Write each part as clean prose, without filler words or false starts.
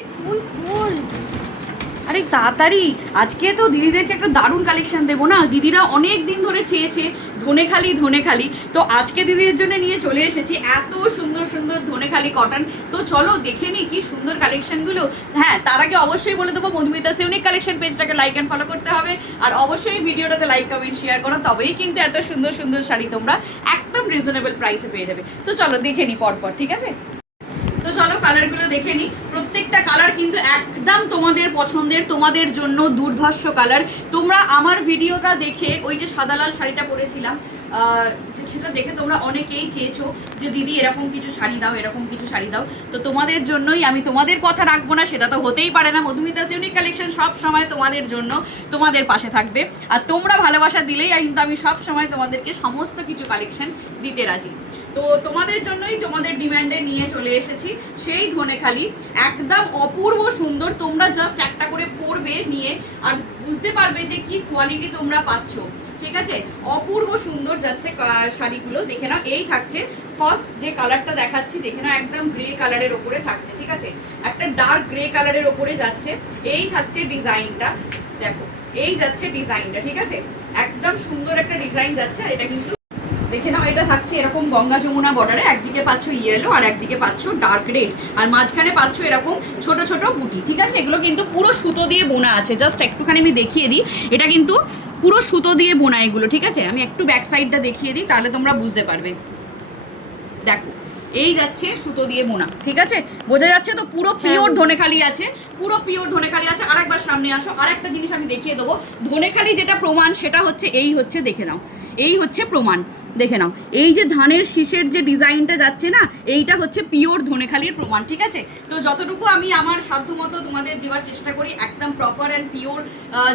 ফুল ফুল আরে তাড়াতাড়ি, আজকে তো দিদিদেরকে একটা দারুণ কালেকশন দেবো না। দিদিরা অনেক দিন ধরে চেয়েছে ধনেখালি, তো আজকে দিদিদের জন্য নিয়ে চলে এসেছি এত সুন্দর সুন্দর ধনেখালি কটন। তো চলো দেখে নিই কি সুন্দর কালেকশনগুলো। হ্যাঁ, তার আগে অবশ্যই বলে দেবো মধুমিতাস ইউনিক কালেকশন পেজটাকে লাইক অ্যান্ড ফলো করতে হবে, আর অবশ্যই ভিডিওটাতে লাইক কমেন্ট শেয়ার করো, তবেই কিন্তু এত সুন্দর সুন্দর শাড়ি তোমরা একদম রিজনেবল প্রাইসে পেয়ে যাবে। তো চলো দেখে নিই পরপর, ঠিক আছে? তো চলো কালারগুলো দেখে নিই। প্রত্যেকটা কালার কিন্তু একদম তোমাদের পছন্দের, তোমাদের জন্য দুর্ধর্ষ কালার। তোমরা আমার ভিডিওটা দেখে ওই যে সাদা লাল শাড়িটা পরেছিলাম, সেটা দেখে তোমরা অনেকেই চেয়েছো যে দিদি এরকম কিছু শাড়ি দাও, এরকম কিছু শাড়ি দাও। তো তোমাদের জন্যই আমি, তোমাদের কথা রাখবো না সেটা তো হতেই পারে না। মধুমিতাস ইউনিক কালেকশন সব সময় তোমাদের জন্য, তোমাদের পাশে থাকবে, আর তোমরা ভালোবাসা দিলেই কিন্তু আমি সব সময় তোমাদেরকে সমস্ত কিছু কালেকশন দিতে রাজি। তো তোমাদের জন্যই, তোমাদের ডিমান্ডে নিয়ে চলে এসেছি সেই ধনেখালি। একদম অপূর্ব সুন্দর, তোমরা জাস্ট একটা করে পরবে নিয়ে আর বুঝতে পারবে যে কি কোয়ালিটি তোমরা পাচ্ছ, ঠিক আছে? অপূর্ব সুন্দর যাচ্ছে শাড়িগুলো, দেখে নাও। এই থাকছে ফার্স্ট যে কালারটা দেখাচ্ছি, দেখে নাও একদম গ্রে কালারের ওপরে থাকছে, ঠিক আছে? একটা ডার্ক গ্রে কালারের ওপরে যাচ্ছে। এই থাকছে ডিজাইনটা, দেখো এই যাচ্ছে ডিজাইনটা, ঠিক আছে? একদম সুন্দর একটা ডিজাইন যাচ্ছে। আর এটা কিন্তু দেখে নাও, এটা থাকছে এরকম গঙ্গা যমুনা বর্ডারে, একদিকে পাচ্ছ ইয়েলো আর একদিকে পাচ্ছ ডার্ক রেড, আর মাঝখানে পাচ্ছ এরকম ছোট ছোট বুটি, ঠিক আছে? এগুলো কিন্তু পুরো সুতো দিয়ে বোনা আছে। জাস্ট একটুখানি আমি দেখিয়ে দিই, এটা কিন্তু পুরো সুতো দিয়ে বোনা এগুলো, ঠিক আছে? আমি একটু ব্যাক সাইডটা দেখিয়ে দিই, তাহলে তোমরা বুঝতে পারবে। দেখো এই যাচ্ছে সুতো দিয়ে বোনা, ঠিক আছে? বোঝা যাচ্ছে তো? পুরো পিওর ধনেখালি আছে, পুরো পিওর ধনেখালি আছে। আর একবার সামনে আসো, আর একটা জিনিস আমি দেখিয়ে দেবো। ধনেখালি যেটা প্রমাণ সেটা হচ্ছে এই হচ্ছে, দেখে নাও, এই হচ্ছে প্রমাণ, দেখে নাও। এই যে ধানের শীষের যে ডিজাইনটা যাচ্ছে না, এইটা হচ্ছে পিওর ধনেখালির প্রমাণ, ঠিক আছে? তো যতটুকু আমি আমার সাধ্যমতো তোমাদের দেওয়ার চেষ্টা করি, একদম প্রপার অ্যান্ড পিওর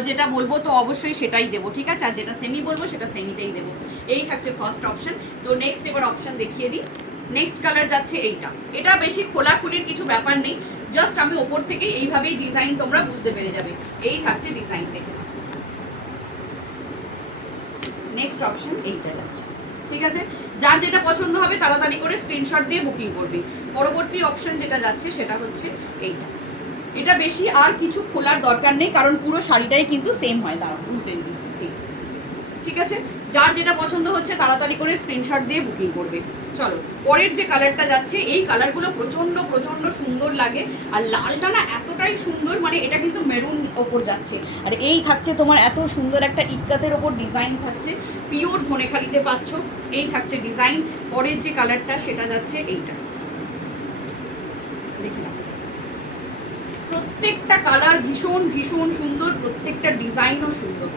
যেটা বলবো তো অবশ্যই সেটাই দেবো, ঠিক আছে? আর যেটা সেমি বলবো সেটা সেমিতেই দেবো। এই থাকছে ফার্স্ট অপশন। তো নেক্সট এবার অপশন দেখিয়ে দিই। নেক্সট কালার যাচ্ছে এইটা। এটা বেশি খোলাখুলির কিছু ব্যাপার নেই, জাস্ট আমি ওপর থেকেই এইভাবেই ডিজাইন তোমরা বুঝতে পেরে যাবে। এই থাকছে ডিজাইন, দেখে নেক্সট অপশন এইটা যাচ্ছে, ঠিক আছে? যার যেটা পছন্দ হবে তাড়াতাড়ি করে স্ক্রিনশট দিয়ে বুকিং করবে। পরবর্তী অপশন যেটা যাচ্ছে সেটা হচ্ছে এইটা। এটা বেশি আর কিছু খোলার দরকার নেই, কারণ পুরো শাড়িটাই কিন্তু সেম হয়। দাঁড়াও উল্টে দিয়েছি, ঠিক আছে? যার যেটা পছন্দ হচ্ছে তাড়াতাড়ি করে স্ক্রিনশট দিয়ে বুকিং করবে। চলো পরের যে কালারটা যাচ্ছে, এই কালারগুলো প্রচণ্ড প্রচণ্ড সুন্দর লাগে। আর লালটা না এতটাই সুন্দর, মানে এটা কিন্তু মেরুন ওপর যাচ্ছে। আর এই থাকছে তোমার এত সুন্দর একটা ইক্কাতের ওপর ডিজাইন থাকছে, পিওর ধনেখালিতে পাচ্ছ। এই থাকছে ডিজাইন। পরের যে কালারটা সেটা যাচ্ছে এইটা, দেখে নাও। প্রত্যেকটা কালার ভীষণ ভীষণ সুন্দর, প্রত্যেকটা ডিজাইনও সুন্দর।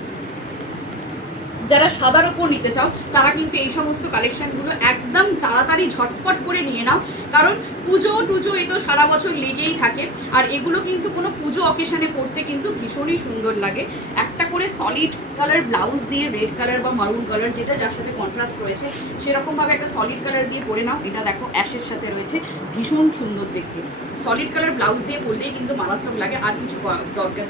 যারা সাদার ওপর নিতে চাও তারা কিন্তু এই সমস্ত কালেকশনগুলো একদম তাড়াতাড়ি ঝটপট করে নিয়ে নাও, কারণ পুজো টুজো এ তো সারা বছর লেগেই থাকে। আর এগুলো কিন্তু কোনো পুজো অকেশনে পরতে কিন্তু ভীষণই সুন্দর লাগে। একটা করে সলিড কালার ব্লাউজ দিয়ে, রেড কালার বা মারুন কালার যেটা যার সাথে কন্ট্রাস্ট রয়েছে সেরকমভাবে একটা সলিড কালার দিয়ে পরে নাও। এটা দেখো অ্যাশের সাথে রয়েছে, ভীষণ সুন্দর দেখতে। সলিড কালার ব্লাউজ দিয়ে পরলেই কিন্তু মারাত্মক লাগে, আর কিছু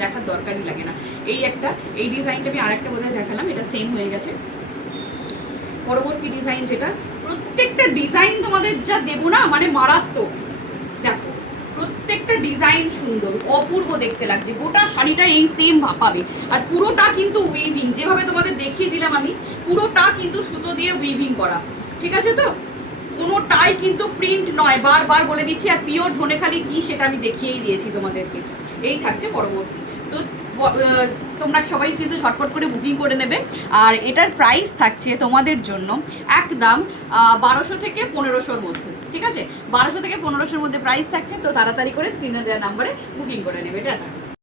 দেখার দরকারই লাগে না। এই একটা, এই ডিজাইনটা আমি আরেকটা বোধহয় দেখালাম, এটা সেম হয়ে গেছে। পরবর্তী ডিজাইন যেটা, প্রত্যেকটা ডিজাইন তোমাদের যা দেবো না মানে মারাত্মক। দেখো প্রত্যেকটা ডিজাইন সুন্দর, অপূর্ব দেখতে লাগছে। গোটা শাড়িটা এই সেম পাবে। আর পুরোটা কিন্তু উইভিং, যেভাবে তোমাদের দেখিয়ে দিলাম আমি, পুরোটা কিন্তু সুতো দিয়ে উইভিং করা, ঠিক আছে? তো কোনোটাই কিন্তু প্রিন্ট নয়, বারবার বলে দিচ্ছি। আর পিওর ধনেখালি কি সেটা আমি দেখিয়েই দিয়েছি তোমাদেরকে। এই থাকছে পরবর্তী। তো তোমরা সবাই কিন্তু ঝটপট করে বুকিং করে নেবে। আর এটার প্রাইস থাকছে তোমাদের জন্য একদম 1200 থেকে 1500-র মধ্যে, ঠিক আছে? 1200 থেকে 1500-র মধ্যে প্রাইস থাকছে। তো তাড়াতাড়ি করে স্ক্রিনে দেওয়া নাম্বারে বুকিং করে নেবে। টাটা।